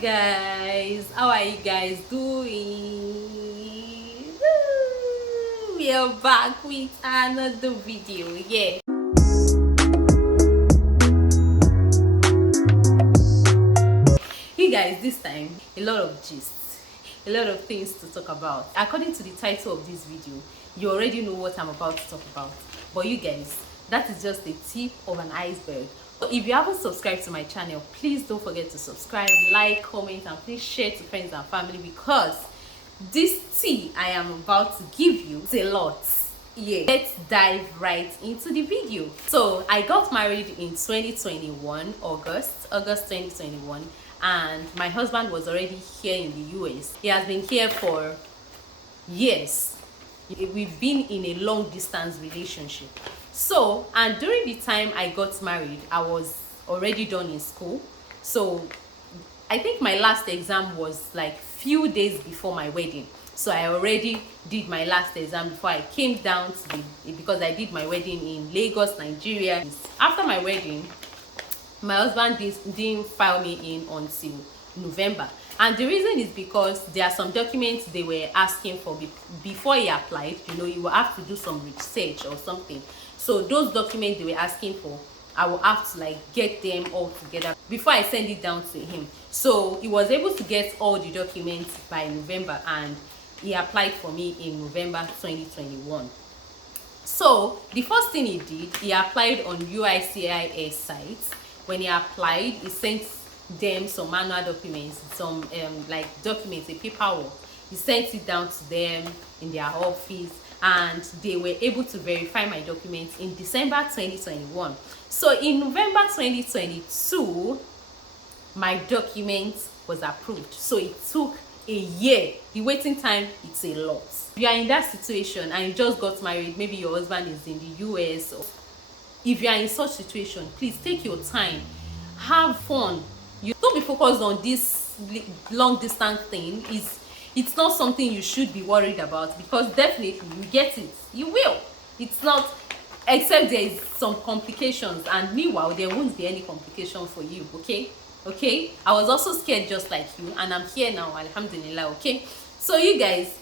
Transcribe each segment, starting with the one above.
Guys, how are you guys doing? Woo! We are back with another video. You guys, this time a lot of gist, a lot of things to talk about. According to the title of this video, you already know what I'm about to talk about, but you guys, that is just the tip of an iceberg. So if you haven't subscribed to my channel, please don't forget to subscribe, like, comment, and please share to friends and family, because this tea I am about to give you is a lot. Let's dive right into the video. So I got married in 2021, August 2021, and my husband was already here in the US. He has been here for years. We've been in a long distance relationship. So, and during the time I got married, I was already done in school. So I think my last exam was like few days before my wedding. So I already did my last exam before I came down to because I did my wedding in Lagos, Nigeria. After my wedding, my husband didn't file me in until November. And the reason is because there are some documents they were asking for before he applied. You will have to do some research or something. So those documents they were asking for, I will have to like get them all together before I send it down to him. So he was able to get all the documents by November, and he applied for me in November 2021. So the first thing he did, he applied on UICIS sites. When he applied, he sent them some manual documents, some like documents, a paperwork. He sent it down to them in their office, and they were able to verify my documents in December 2021. So in November 2022, my document was approved. So it took a year. The waiting time, it's a lot. If you are in that situation and you just got married, maybe your husband is in the US, or if you are in such situation, please take your time, have fun. You don't be focused on this long distance thing. It's not something you should be worried about, because definitely you get it, you will. It's not, except there is some complications, and meanwhile there won't be any complication for you. Okay, I was also scared just like you, and I'm here now, alhamdulillah. Okay, so you guys,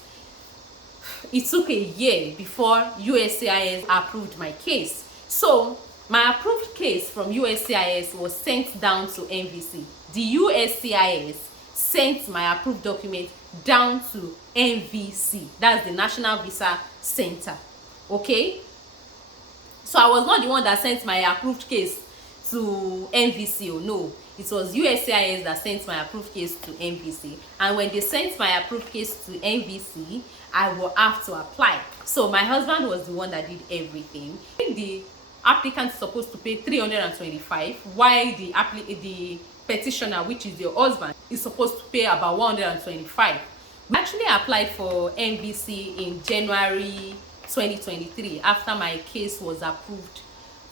it took a year before USCIS approved my case. So my approved case from USCIS was sent down to NVC. The USCIS sent my approved document down to NVC. That's the National Visa Center. Okay, so I was not the one that sent my approved case to NVC. Oh no, it was USCIS that sent my approved case to NVC. And when they sent my approved case to NVC, I will have to apply. So my husband was the one that did everything. The applicant is supposed to pay 325, while the petitioner, which is your husband, is supposed to pay about 125. I actually applied for NVC in January 2023 after my case was approved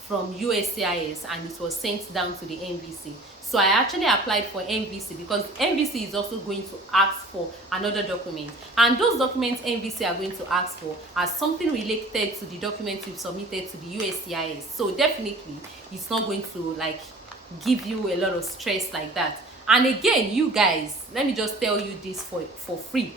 from USCIS and it was sent down to the NVC. So I actually applied for NVC because NVC is also going to ask for another document, and those documents NVC are going to ask for are something related to the documents you've submitted to the USCIS. So definitely it's not going to like give you a lot of stress like that. And again, you guys, let me just tell you this for free.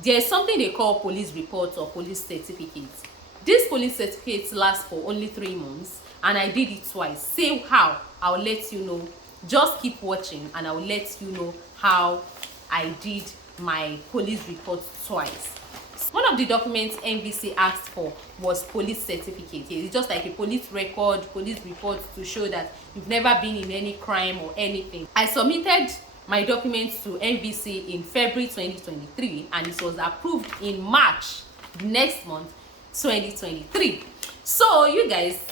There's something they call police reports or police certificates. These police certificates last for only 3 months, and I did it twice. Say how, I'll let you know. Just keep watching and I'll let you know how I did my police report twice. One of the documents NVC asked for was police certificate. It's just like a police record, police report to show that you've never been in any crime or anything. I submitted my documents to NVC in February 2023, and it was approved in March next month 2023. So you guys,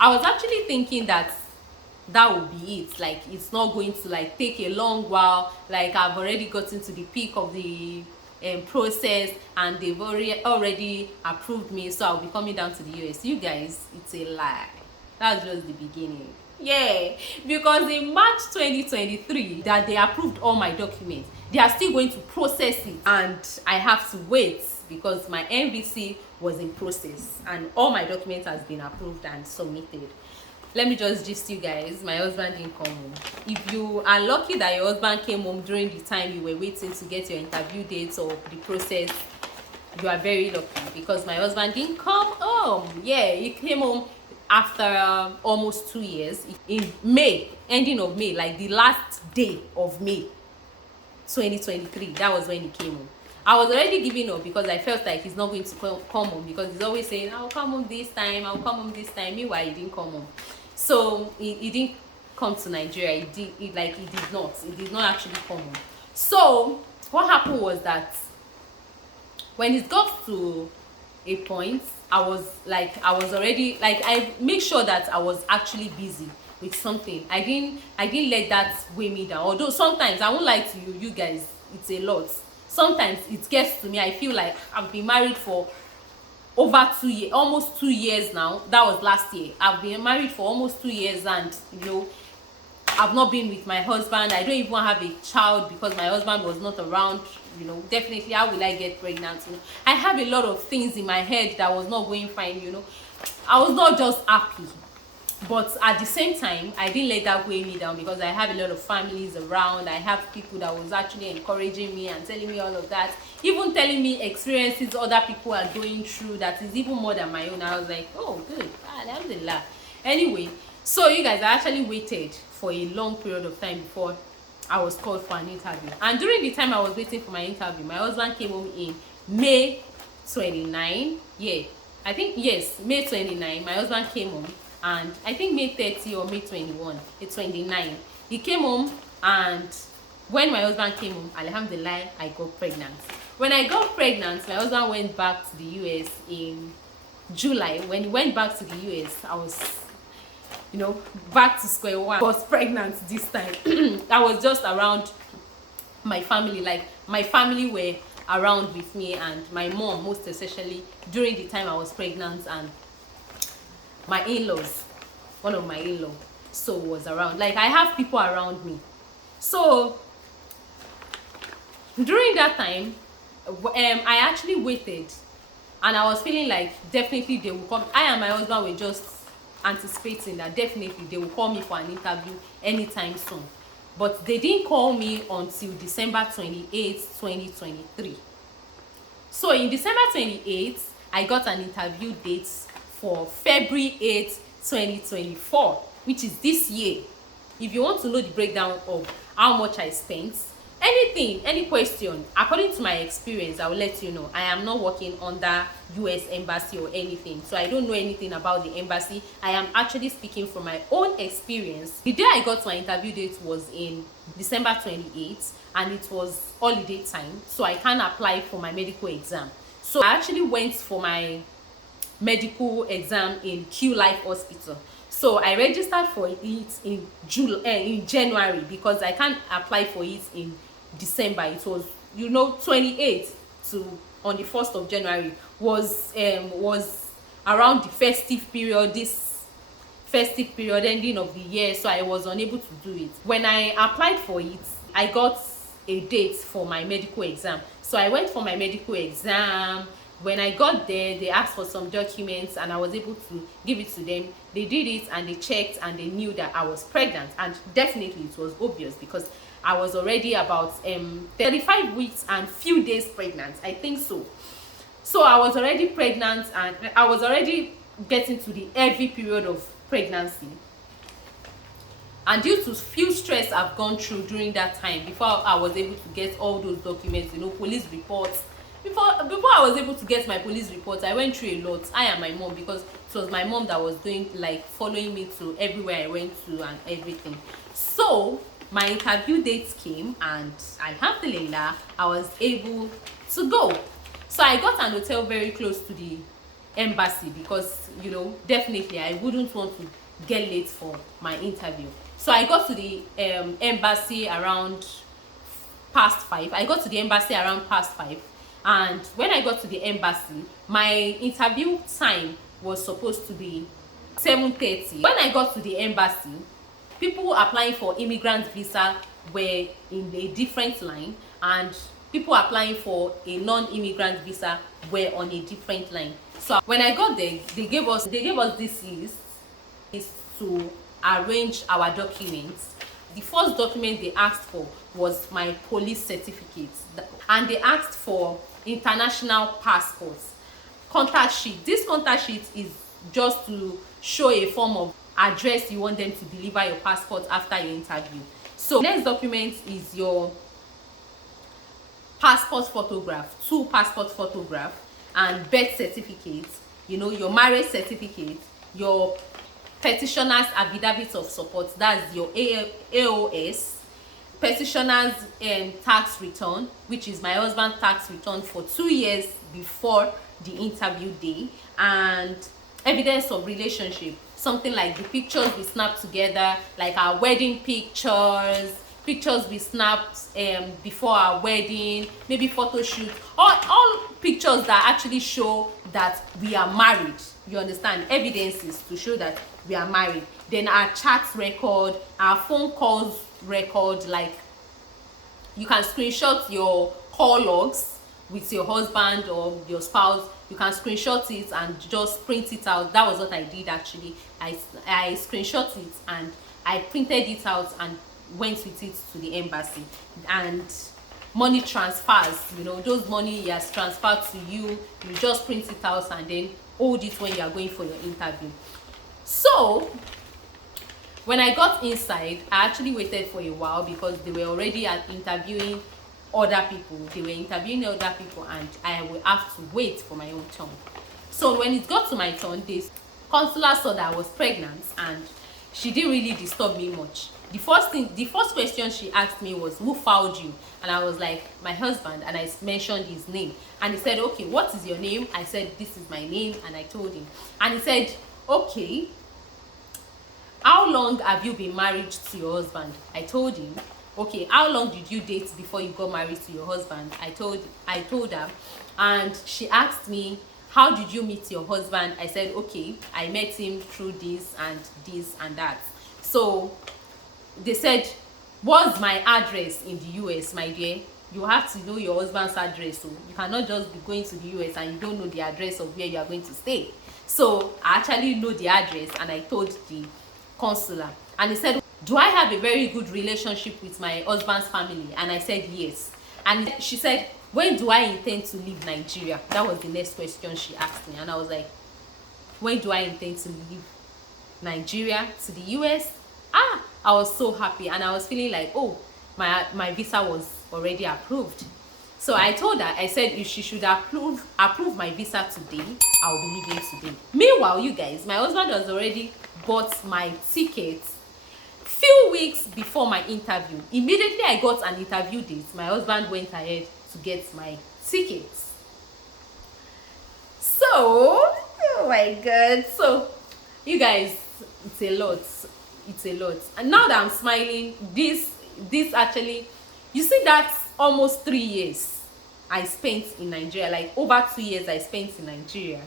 I was actually thinking that would be it. Like, it's not going to like take a long while. Like, I've already gotten to the peak of the process, and they've already approved me, so I'll be coming down to the US. You guys, it's a lie. That's just the beginning. Because in March 2023 that they approved all my documents, they are still going to process it, and I have to wait because my NVC was in process and all my documents has been approved and submitted. Let me just gist you guys, my husband didn't come home. If you are lucky that your husband came home during the time you were waiting to get your interview dates or the process, you are very lucky, because my husband didn't come home. Yeah, he came home after almost 2 years in May, ending of May, like the last day of May 2023. That was when he came home. I was already giving up because I felt like he's not going to come home, because he's always saying, I'll come home this time, I'll come home this time. Meanwhile, he didn't come home. So he didn't come to Nigeria. He did not actually come home. So what happened was that when it got to a point, I was already, like, I make sure that I was actually busy with something. I didn't let that weigh me down. Although sometimes, I won't lie to you guys, it's a lot. Sometimes it gets to me, I feel like I've been married for over 2 years, almost 2 years now. That was last year. I've been married for almost 2 years, and I've not been with my husband. I don't even have a child because my husband was not around. Definitely, how will I get pregnant? I have a lot of things in my head that was not going fine. I was not just happy, but at the same time, I didn't let that weigh me down, because I have a lot of families around. I have people that was actually encouraging me and telling me all of that, even telling me experiences other people are going through that is even more than my own. I was like, oh, good, alhamdulillah. Anyway, so you guys, I actually waited for a long period of time before I was called for an interview. And during the time I was waiting for my interview, my husband came home in May 29. Yeah, I think, yes, May 29. My husband came home, and I think May 30 or May 21, it's 29. He came home, and when my husband came home, alhamdulillah, I got pregnant. When I got pregnant, my husband went back to the US in July. When he went back to the US, I was back to square one. I was pregnant this time. I was just around my family, like my family were around with me, and my mom most especially during the time I was pregnant, and my in-laws, one of my in-law so was around. Like, I have people around me. So during that time, I actually waited, and I was feeling like definitely they will come. I and my husband were just anticipating that definitely they will call me for an interview anytime soon, but they didn't call me until December 28th, 2023. So in December 28th, I got an interview date for February 8th, 2024, which is this year. If you want to know the breakdown of how much I spent, any question, according to my experience, I will let you know. I am not working under US embassy or anything, so I don't know anything about the embassy. I am actually speaking from my own experience. The day I got my interview date was in December 28th, and it was holiday time, so I can't apply for my medical exam. So I actually went for my medical exam in Q Life Hospital. So I registered for it in January, because I can't apply for it in December. It was 28th to on the 1st of January was around the festive period, this festive period ending of the year, so I was unable to do it. When I applied for it, I got a date for my medical exam. So I went for my medical exam. When I got there, they asked for some documents, and I was able to give it to them. They did it, and they checked, and they knew that I was pregnant. And definitely it was obvious, because I was already about 35 weeks and few days pregnant, I think so. So I was already pregnant, and I was already getting to the heavy period of pregnancy. And due to few stress I've gone through during that time, before I was able to get all those documents, police reports. Before I was able to get my police reports, I went through a lot. I and my mom, because it was my mom that was following me to everywhere I went to and everything. So my interview dates came, and alhamdulillah, I was able to go. So I got an hotel very close to the embassy, because definitely I wouldn't want to get late for my interview. So I got to the embassy around past 5. I got to the embassy around past 5. And when I got to the embassy, my interview time was supposed to be 7:30. When I got to the embassy, people applying for immigrant visa were in a different line, and people applying for a non-immigrant visa were on a different line. So when I got there, they gave us this list. It's to arrange our documents, the first document they asked for was my police certificate, and they asked for international passports, contact sheet. This contact sheet is just to show a form of address you want them to deliver your passport after your interview. So next document is your passport photograph, 2 passport photograph, and birth certificate, you know, your marriage certificate, your petitioner's affidavit of support, that's your AOS, petitioner's tax return, which is my husband's tax return for 2 years before the interview day, and evidence of relationship, something like the pictures we snapped together, like our wedding pictures, pictures we snapped before our wedding, maybe photo shoot, all pictures that actually show that we are married, you understand, evidences to show that we are married. Then our chat record, our phone calls record, like you can screenshot your call logs with your husband or your spouse, you can screenshot it and just print it out. That was what I did actually. I screenshot it and I printed it out and went with it to the embassy. And money transfers, you know, those money he has transferred to you, you just print it out and then hold it when you are going for your interview. So when I got inside, I actually waited for a while because they were already interviewing other people. And I will have to wait for my own turn. So when it got to my turn, this consular saw that I was pregnant and she didn't really disturb me much. The first question she asked me was, who filed you? And I was like, my husband, and I mentioned his name. And he said, okay, what is your name? I said, this is my name, and I told him. And he said, okay, how long have you been married to your husband? I told him. Okay, how long did you date before you got married to your husband? I told her. And she asked me, how did you meet your husband? I said, okay, I met him through this and that. So they said, what's my address in the US, my dear? You have to know your husband's address, so you cannot just be going to the US and you don't know the address of where you are going to stay. So I actually know the address and I told the consular, and he said, do I have a very good relationship with my husband's family? And I said yes. And she said, when do I intend to leave Nigeria? That was the next question she asked me. And I was like, when do I intend to leave Nigeria to the US? I was so happy and I was feeling like, oh, my visa was already approved. So I told her, I said, if she should approve my visa today, I'll be leaving today. Meanwhile, you guys, my husband has already bought my tickets few weeks before my interview. Immediately I got an interview date, my husband went ahead to get my tickets. So, oh my god, so you guys, it's a lot. And now that I'm smiling, this actually, you see, that's almost 3 years I spent in Nigeria, like over 2 years I spent in Nigeria.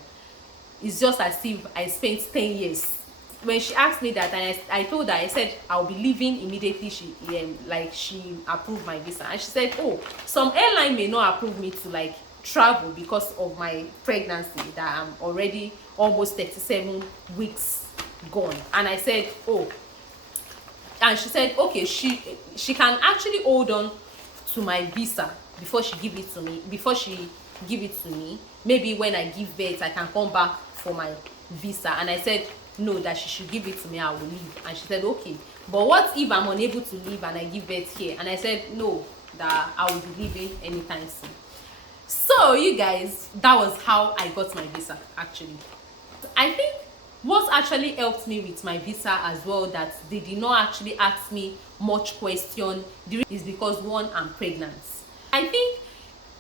It's just as if I spent 10 years. When she asked me that, and I told her, I said I'll be leaving immediately she approved my visa. And she said, oh, some airline may not approve me to like travel because of my pregnancy, that I'm already almost 37 weeks gone. And I said, oh, and she said, okay, she can actually hold on to my visa before she give it to me. Maybe when I give birth I can come back for my visa. And I said no, that she should give it to me, I will leave. And she said, okay, but what if I'm unable to leave and I give birth here? And I said no, that I will be leaving anytime soon. So you guys, that was how I got my visa actually. I think what actually helped me with my visa as well, that they did not actually ask me much question, is because, one, I'm pregnant. I think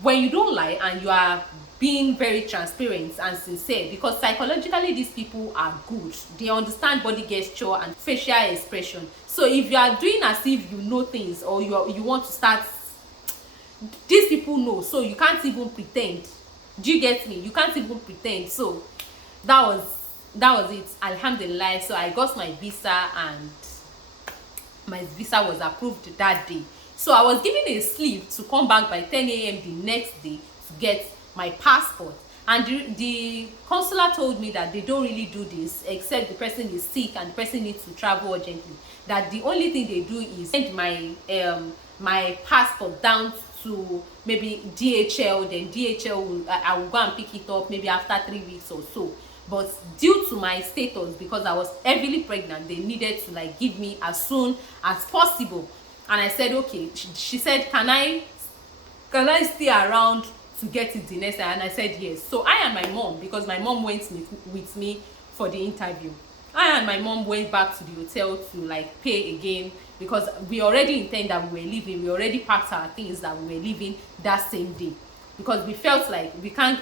when you don't lie and you are being very transparent and sincere, because psychologically these people are good, they understand body gesture and facial expression. So if you are doing as if you know things, or you want to start, these people know, so you can't even pretend. Do you get me? You can't even pretend. So that was it, alhamdulillah. So I got my visa and my visa was approved that day. So I was given a slip to come back by 10 a.m. the next day to get my passport. And the consular told me that they don't really do this except the person is sick and the person needs to travel urgently. That the only thing they do is send my passport down to maybe DHL, then DHL will, I will go and pick it up maybe after 3 weeks or so. But due to my status, because I was heavily pregnant, they needed to like give me as soon as possible. And I said okay. She said, can I stay around to get it the next time? And I said yes. So I and my mom, because my mom went with me for the interview, I and my mom went back to the hotel to like pay again, because we already intend that we were leaving. We already packed our things that we were leaving that same day, because we felt like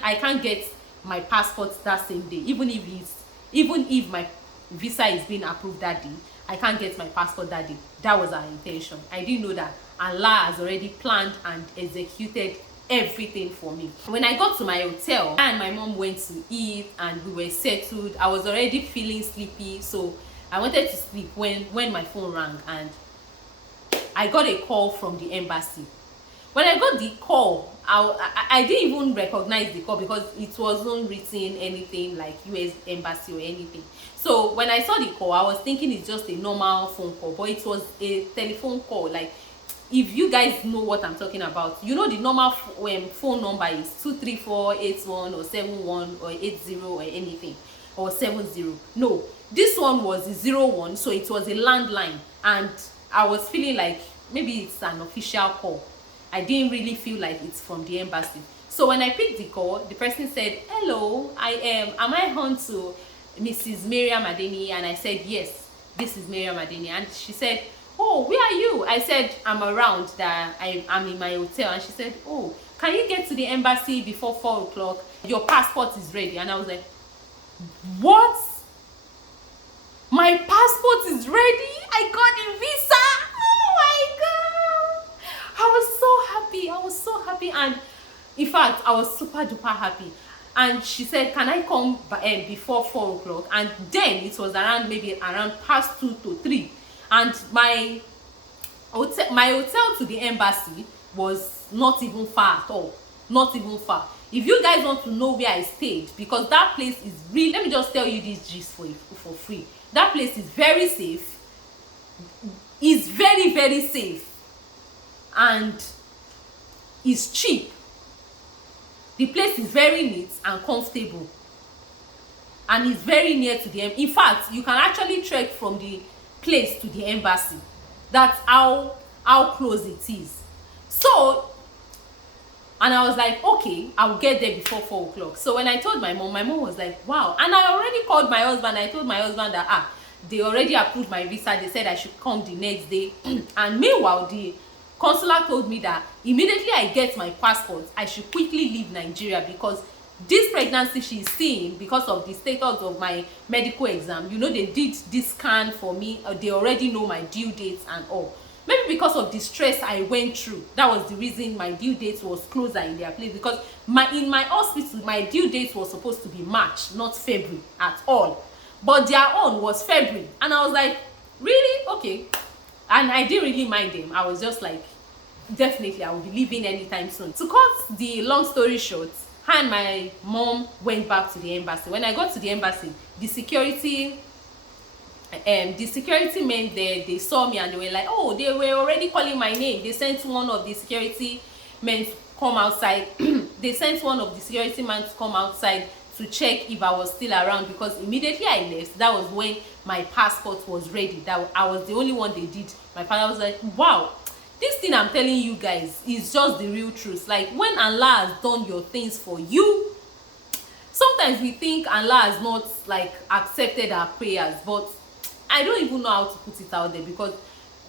I can't get my passport that same day. Even if my visa is being approved that day, I can't get my passport that day. That was our intention. I didn't know that Allah has already planned and executed everything for me. When I got to my hotel, I and my mom went to eat and we were settled. I was already feeling sleepy, so I wanted to sleep when my phone rang, and I got a call from the embassy. When I got the call, I didn't even recognize the call because it wasn't written anything like US embassy or anything. So when I saw the call, I was thinking it's just a normal phone call, but it was a telephone call. Like, if you guys know what I'm talking about, you know the normal phone number is 23481 or 71 or 80 or anything, or 70. No, this one was 01, so it was a landline, and I was feeling like maybe it's an official call. I didn't really feel like it's from the embassy. So when I picked the call, the person said, hello, am I on to Mrs. Miriam Adeni? And I said, yes, this is Miriam Adeni. And she said, oh, where are you? I said, I'm around, that I'm in my hotel. And she said, oh, can you get to the embassy before 4 o'clock? Your passport is ready. And I was like, what? My passport is ready? I got the visa? Oh my God. I was so happy. And in fact, I was super duper happy. And she said, can I come before 4 o'clock? And then it was maybe around past 2 to 3. And my hotel to the embassy was not even far at all. Not even far. If you guys want to know where I stayed, because that place is really, let me just tell you this gist for free. That place is very safe. It's very, very safe. And it's cheap. The place is very neat and comfortable. And it's very near to the in fact, you can actually trek from the place to the embassy. That's how close it is. So, and I was like, okay, I'll get there before 4 o'clock. So when I told my mom was like, wow. And I already called my husband. I told my husband that they already approved my visa. They said I should come the next day. And meanwhile, the consular told me that immediately I get my passport, I should quickly leave Nigeria, because this pregnancy she's seeing, because of the status of my medical exam, you know, they did this scan for me. They already know my due dates and all. Maybe because of the stress I went through, that was the reason my due date was closer in their place, because in my hospital, my due date was supposed to be March, not February at all. But their own was February. And I was like, really? Okay. And I didn't really mind them. I was just like, definitely I will be leaving anytime soon. To cut the long story short, I and my mom went back to the embassy. When I got to the embassy, the security men there, they saw me and they were like, oh, they were already calling my name. They sent one of the security men to come outside. They sent one of the security men to come outside to check if I was still around, because immediately I left, that was when my passport was ready. That I was the only one they did. My father was like, wow, this thing I'm telling you guys is just the real truth. Like, when Allah has done your things for you, sometimes we think Allah has not like accepted our prayers, but I don't even know how to put it out there, because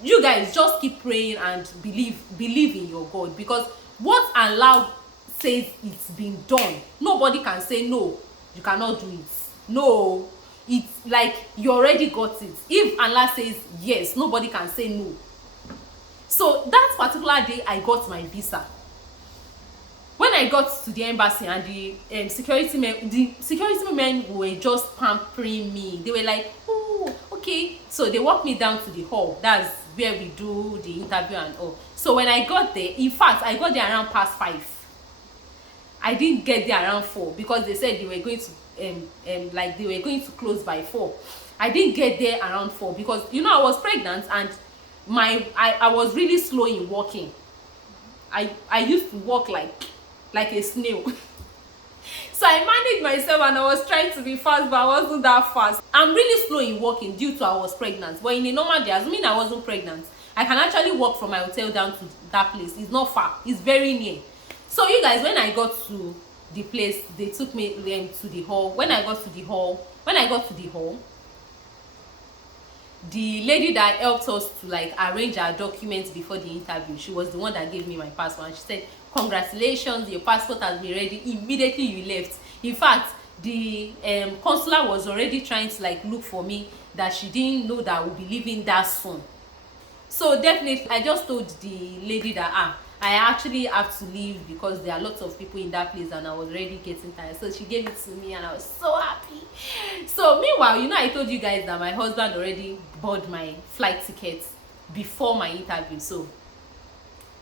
you guys just keep praying and believe in your God, because what Allah says it's been done, nobody can say no, you cannot do it. No, it's like you already got it. If Allah says yes, nobody can say no. So that particular day, I got my visa. When I got to the embassy, and the security men were just pampering me. They were like, oh, okay. So they walked me down to the hall. That's where we do the interview and all. So when I got there, in fact, I got there around past 5. I didn't get there around 4 because they said they were going to like they were going to close by 4. I didn't get there around 4 because you know I was pregnant and I was really slow in walking. I used to walk like a snail. So I managed myself and I was trying to be fast, but I wasn't that fast. I'm really slow in walking due to I was pregnant. But in a normal day, assuming I wasn't pregnant, I can actually walk from my hotel down to that place. It's not far. It's very near. So you guys, when I got to the place, they took me to the hall. When I got to the hall, the lady that helped us to like arrange our documents before the interview, she was the one that gave me my passport, and she said, congratulations, your passport has been ready. Immediately you left. In fact, the consular was already trying to like look for me, that she didn't know that I would be leaving that soon. So definitely I just told the lady that I actually have to leave because there are lots of people in that place and I was already getting tired. So she gave it to me and I was so happy. So meanwhile, you know, I told you guys that my husband already bought my flight tickets before my interview. So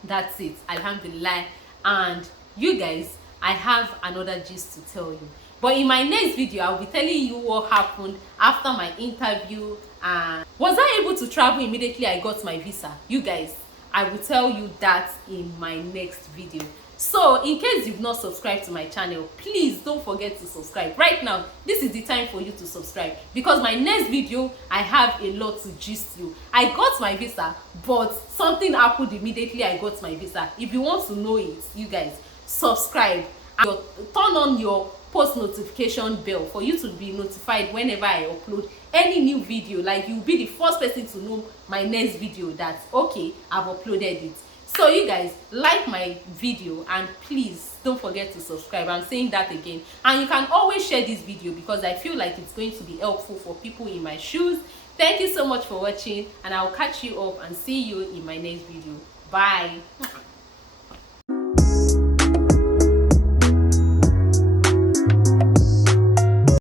that's it, alhamdulillah. And you guys, I have another gist to tell you, but in my next video I'll be telling you what happened after my interview. And was I able to travel immediately I got my visa? You guys, I will tell you that in my next video. So in case you've not subscribed to my channel, please don't forget to subscribe right now. This is the time for you to subscribe because my next video I have a lot to gist you. I got my visa, but something happened immediately I got my visa. If you want to know it, you guys, subscribe and turn on your post notification bell for you to be notified whenever I upload any new video. Like, you'll be the first person to know my next video that okay, I've uploaded it. So you guys, like my video and please don't forget to subscribe. I'm saying that again. And you can always share this video because I feel like it's going to be helpful for people in my shoes. Thank you so much for watching and I'll catch you up and see you in my next video. Bye.